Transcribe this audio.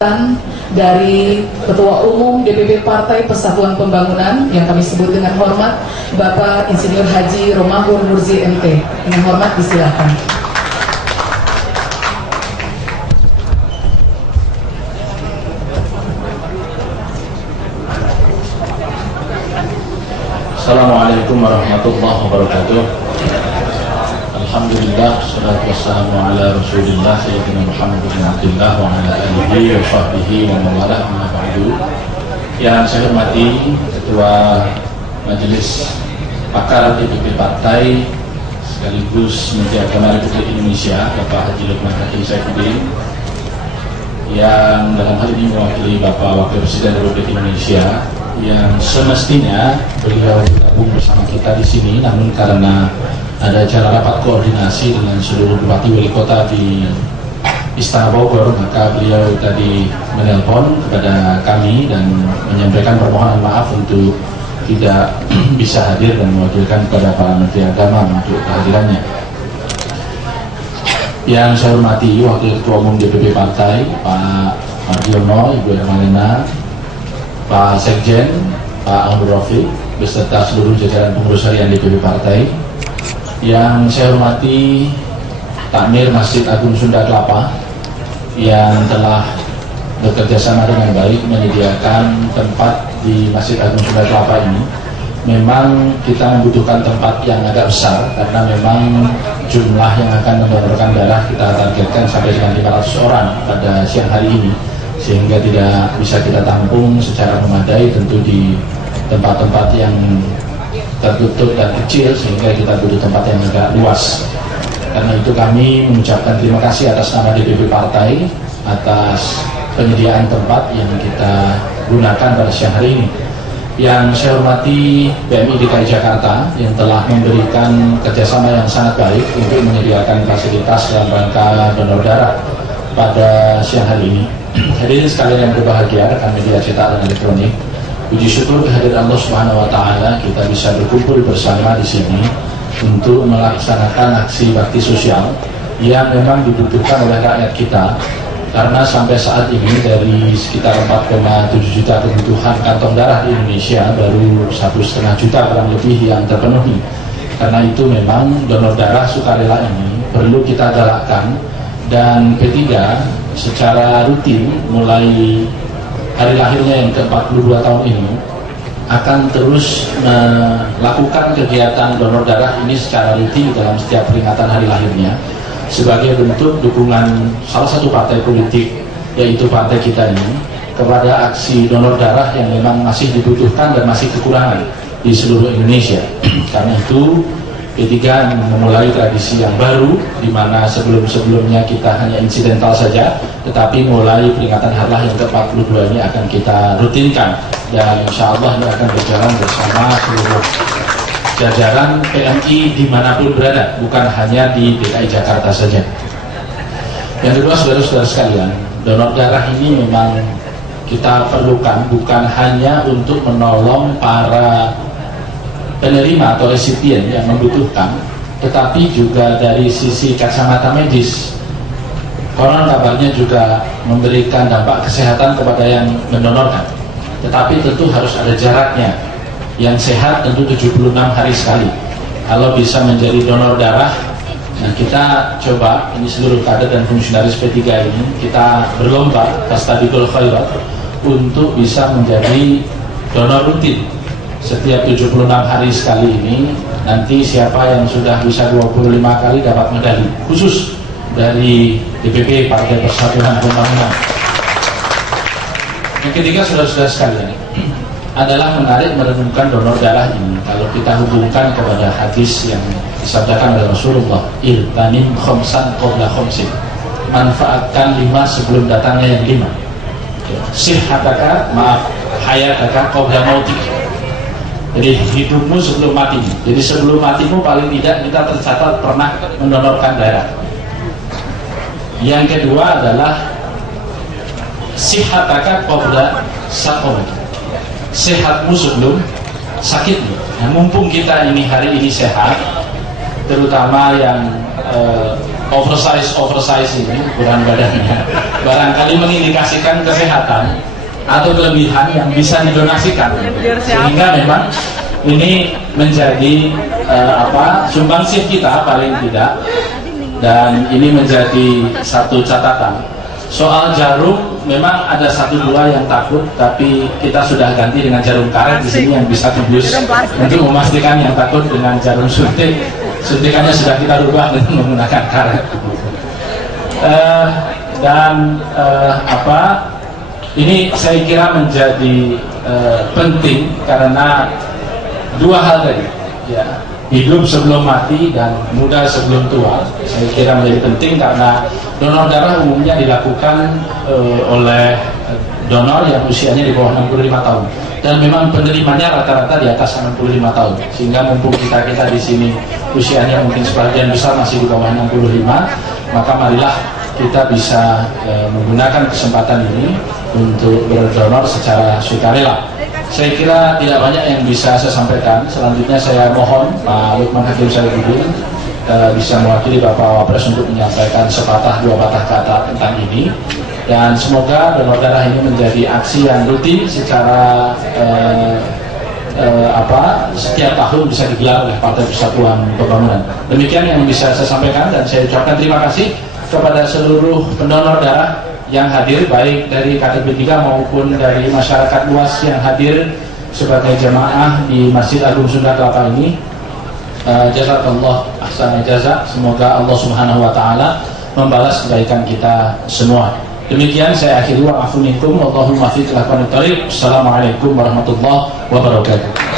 dari Ketua Umum DPP Partai Persatuan Pembangunan yang kami sebut dengan hormat Bapak Insinyur Haji Romahur Murzi MT. Dengan hormat disilakan. Assalamualaikum warahmatullahi wabarakatuh. Alhamdulillah, salatu wassalamu ala rasulillah Sayyidina Muhammad bin Abdullah wa ala alihi wa sahbihi wa mawalah amma ba'du. Yang saya hormati Ketua Majelis Pakar DPP Partai sekaligus Menteri Agama Republik Indonesia Bapak Haji Lukman Hakim Saifuddin, yang dalam hal ini mewakili Bapak Wakil Presiden Republik Indonesia, yang semestinya beliau bergabung bersama kita di sini, namun karena ada acara rapat koordinasi dengan seluruh bupati wali kota di Istana Bogor, maka beliau tadi menelpon kepada kami dan menyampaikan permohonan maaf untuk tidak bisa hadir dan mewakilkan kepada para Menteri Agama untuk kehadirannya. Yang saya hormati Wakil Ketua Umum DPP Partai Pak Mardiono, Ibu Ermalena, Pak Sekjen, Pak Ahmad Rafiq, beserta seluruh jajaran pengurus harian DPP Partai. Yang saya hormati Takmir Masjid Agung Sunda Kelapa yang telah bekerja sama dengan baik menyediakan tempat di Masjid Agung Sunda Kelapa ini. Memang kita membutuhkan tempat yang agak besar karena memang jumlah yang akan mendonorkan darah kita targetkan sampai dengan 500 orang pada siang hari ini, sehingga tidak bisa kita tampung secara memadai tentu di tempat-tempat yang tertutup dan kecil, sehingga kita butuh tempat yang agak luas. Karena itu kami mengucapkan terima kasih atas nama DPP Partai atas penyediaan tempat yang kita gunakan pada siang hari ini. Yang saya hormati BMI DKI Jakarta yang telah memberikan kerjasama yang sangat baik untuk menyediakan fasilitas dalam rangka donor darah pada siang hari ini. Hadirin sekalian yang berbahagia, rekan media cetak dan elektronik, puji syukur kehadiran Allah Subhanahu wa Ta'ala kita bisa berkumpul bersama di sini untuk melaksanakan aksi bakti sosial yang memang dibutuhkan oleh rakyat kita. Karena sampai saat ini dari sekitar 4,7 juta kebutuhan kantong darah di Indonesia, baru 1,5 juta kurang lebih yang terpenuhi. Karena itu memang donor darah sukarela ini perlu kita galakkan, dan P3 secara rutin mulai hari lahirnya yang ke-42 tahun ini akan terus melakukan kegiatan donor darah ini secara rutin dalam setiap peringatan hari lahirnya, sebagai bentuk dukungan salah satu partai politik, yaitu partai kita ini, kepada aksi donor darah yang memang masih dibutuhkan dan masih kekurangan di seluruh Indonesia. Karena itu P3 memulai tradisi yang baru, di mana sebelum-sebelumnya kita hanya insidental saja, tetapi mulai peringatan hari lahir yang ke-42 ini akan kita rutinkan, dan insya Allah ini akan berjalan bersama seluruh jajaran PMI dimanapun berada, bukan hanya di DKI Jakarta saja. Yang kedua, saudara-saudara sekalian, donor darah ini memang kita perlukan bukan hanya untuk menolong para penerima atau resipien yang membutuhkan, tetapi juga dari sisi kacamata medis. Konon kabarnya juga memberikan dampak kesehatan kepada yang mendonorkan, tetapi tentu harus ada jaraknya. Yang sehat tentu 76 hari sekali. Kalau bisa menjadi donor darah, nah kita coba, ini seluruh kader dan fungsionaris P3 ini, kita berlomba fastabiqul khairat untuk bisa menjadi donor rutin. Setiap 76 hari sekali ini, nanti siapa yang sudah bisa 25 kali dapat medali khusus dari DPP Partai Persatuan Pembangunan. Yang ketiga, saudara-saudara sekalian, adalah menarik merenungkan donor darah ini. Kalau kita hubungkan kepada hadis yang disabdakan oleh Rasulullah, irtanim khomsan qabla khomsin, manfaatkan 5 sebelum datangnya yang 5. Sihhataka, maaf, hayataka qabla mautik. Jadi hidupmu sebelum matimu. Jadi sebelum matimu paling tidak kita tercatat pernah mendonorkan darah. Yang kedua adalah sihhataka qabla saqamik, sehatmu sebelum sakitmu. Nah, mumpung kita ini hari ini sehat, terutama yang oversize ini, ukuran badannya, barangkali mengindikasikan kesehatan atau kelebihan yang bisa didonasikan, sehingga memang ini menjadi sumbangsih kita paling tidak, dan ini menjadi satu catatan. Soal jarum memang ada 1-2 yang takut, tapi kita sudah ganti dengan jarum karet di sini yang bisa tembus, untuk memastikan yang takut dengan jarum suntikannya sudah kita rubah dengan menggunakan karet. Ini saya kira menjadi penting karena 2 hal tadi, ya, hidup sebelum mati dan muda sebelum tua. Saya kira menjadi penting karena donor darah umumnya dilakukan oleh donor yang usianya di bawah 65 tahun, dan memang penerimanya rata-rata di atas 65 tahun, sehingga mumpung kita di sini usianya mungkin sebagian besar masih di bawah 65, maka marilah kita bisa menggunakan kesempatan ini untuk berdonor secara sukarela. Saya kira tidak banyak yang bisa saya sampaikan. Selanjutnya saya mohon Pak Lukman Hakim Saifuddin bisa mewakili Bapak Wapres untuk menyampaikan sepatah 2 patah kata tentang ini, dan semoga donor darah ini menjadi aksi yang rutin secara setiap tahun bisa digelar oleh Partai Persatuan Pembangunan. Demikian yang bisa saya sampaikan, dan saya ucapkan terima kasih kepada seluruh pendonor darah yang hadir, baik dari KTP 3 maupun dari masyarakat luas yang hadir sebagai jemaah di Masjid Agung Sunda Kelapa ini. Jazakallah ahsanal jazak. Semoga Allah Subhanahu wa taala membalas kebaikan kita semua. Demikian saya akhiri, wa afu minkum wallahu muwaffiq ila aqwamit thoriq. Assalamualaikum warahmatullahi wabarakatuh.